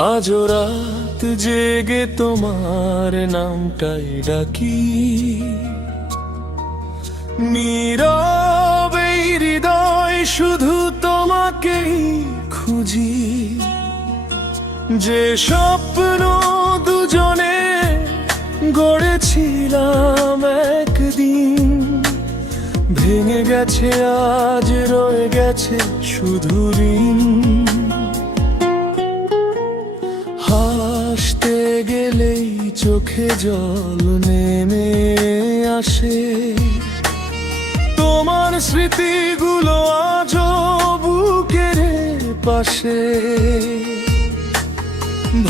আজও রাত জেগে তোমার নামটাই ডাকি, নীরবে হৃদয় শুধু তোমাকেই খুঁজি। যে স্বপ্ন দুজনে গড়েছিলাম একদিন, ভেঙে গেছে আজ, রয়ে গেছে শুধু ঋণ। হাসতে গেলেই চোখে জল নেমে আসে, তোমার স্মৃতিগুলো আজও বুকের পাশে।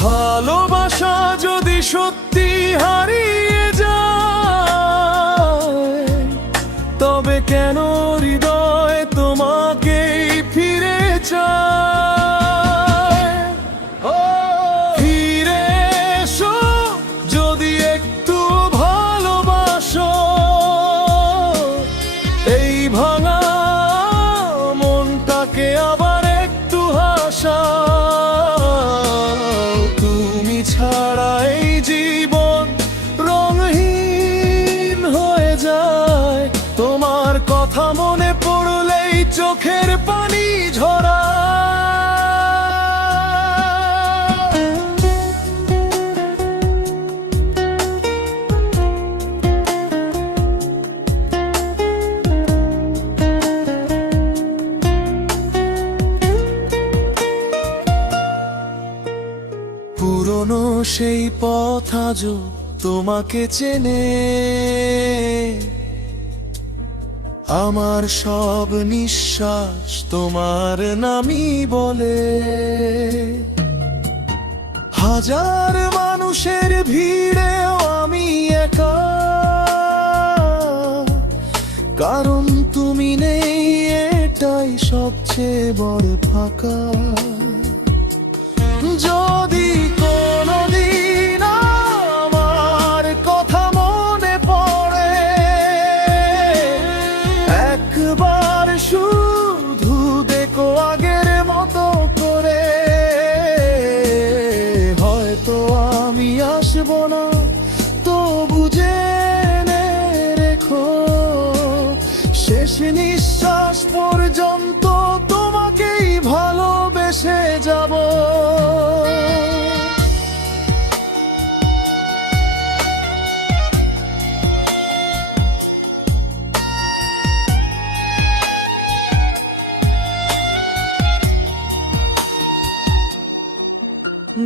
ভালোবাসা যদি সত্যি হারিয়ে যায়, তবে কেন হৃদয় তোমাকেই ফিরে চায়? ও ফিরে এসো, যদি একটু ভালোবাসো এই ভাঙা মনটাকে আবার একটু হাসাও। তুমি ছাড়া এই জীবন রঙহীন হয়ে যায়, তোমার কথা মনে পড়লেই চোখের পানি ঝরা। পুরনো সেই পথ আজও তোমাকে চেনে, আমার সব নিঃশ্বাস তোমার নামই বলে। হাজার মানুষের ভিড়েও আমি একা, কারণ তুমি নেই এটাই সবচেয়ে বড় ফাঁকা। যদি কোনোদিন আমার কথা মনে পড়ে, একবার শুধু দেখো আগের মতো করে। হয়তো আমি আসবো না, তবু জেনে রেখো শেষ নিঃশ্বাস পর্যন্ত তোমাকেই ভালোবেসে যাব।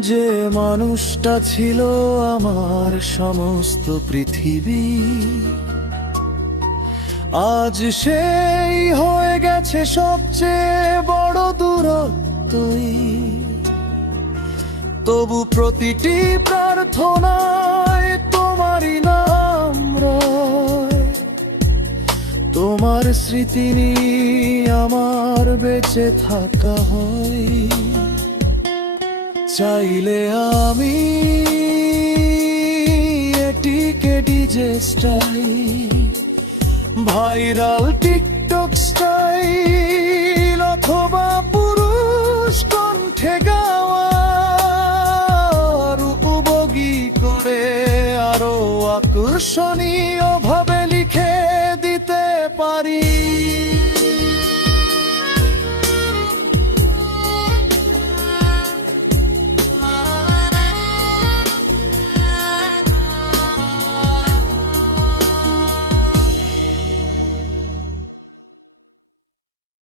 যে মানুষটা ছিল আমার সমস্ত পৃথিবী, আজ সেই হয়ে গেছে সবচেয়ে বড় দূরত্বই। তবু প্রতিটি প্রার্থনায় তোমারই নাম রয়, তোমার স্মৃতি নিয়ে আমার বেঁচে থাকা হয়। চাইলে আমি এটিকে DJ style, viral TikTok style, অথবা পুরুষ কণ্ঠে গাওয়া রূপভোগী করে আরো আকর্ষণীয় ভাবে